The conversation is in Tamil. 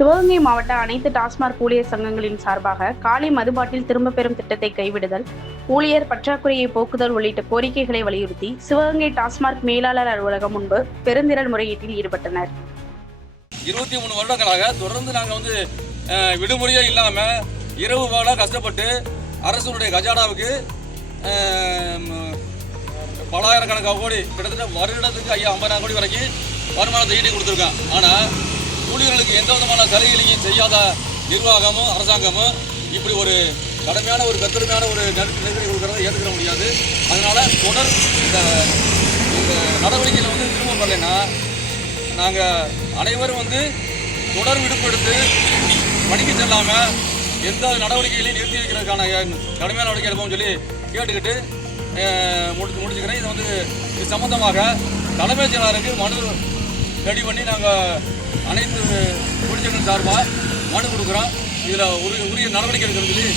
சிவகங்கை மாவட்ட அனைத்து டாஸ்மாக் ஊழியர் சங்கங்களின் சார்பாக காலி மதுபாட்டில் திரும்ப பெறும் திட்டத்தை கைவிடுதல், ஊழியர் பற்றாக்குறையை போக்குதல் உள்ளிட்ட கோரிக்கைகளை வலியுறுத்தி சிவகங்கை டாஸ்மாக் மேலாளர் அலுவலகம் முன்பு பெருந்திரள் முறையீட்டில் ஈடுபட்டனர். 23 வருடங்களாக தொடர்ந்து நாங்கள் விடுமுறையே இல்லாமல் இரவு பகலாக கஷ்டப்பட்டு அரசுடைய கஜானாவுக்கு பலாயிரக்கணக்கான கோடி, கிட்டத்தட்ட வருடத்துக்கு 50,000 கோடி வரைக்கும் வருமானத்தை ஈட்டி கொடுத்துருக்கோம். ஆனால் ஊழியர்களுக்கு எந்த விதமான சலுகைகளையும் செய்யாத நிர்வாகமும் அரசாங்கமும் இப்படி ஒரு கடுமையான ஒரு கத்திரமையான ஒரு நெருக்கடி கொடுக்கறத ஏற்றுக்கிற முடியாது. அதனால் தொடர் இந்த நடவடிக்கையில் திரும்ப வரலைன்னா நாங்கள் அனைவரும் தொடர் விடுப்பு எடுத்து பணிக்கு செல்லாமல் எந்த நடவடிக்கைகளையும் நிறுத்தி வைக்கிறதுக்கான கடுமையான நடவடிக்கை எடுப்போம்னு சொல்லி கேட்டுக்கிட்டு முடிச்சுக்கிறேன். இது சம்பந்தமாக தலைமைச் செயலாளருக்கு மனு ரெடி பண்ணி நாங்கள் அனைத்து தொழிற்சங்கங்கள் சார்பாக மனு கொடுக்குறோம். இதில் உரிய நடவடிக்கை எடுக்கணும்னு சொல்லி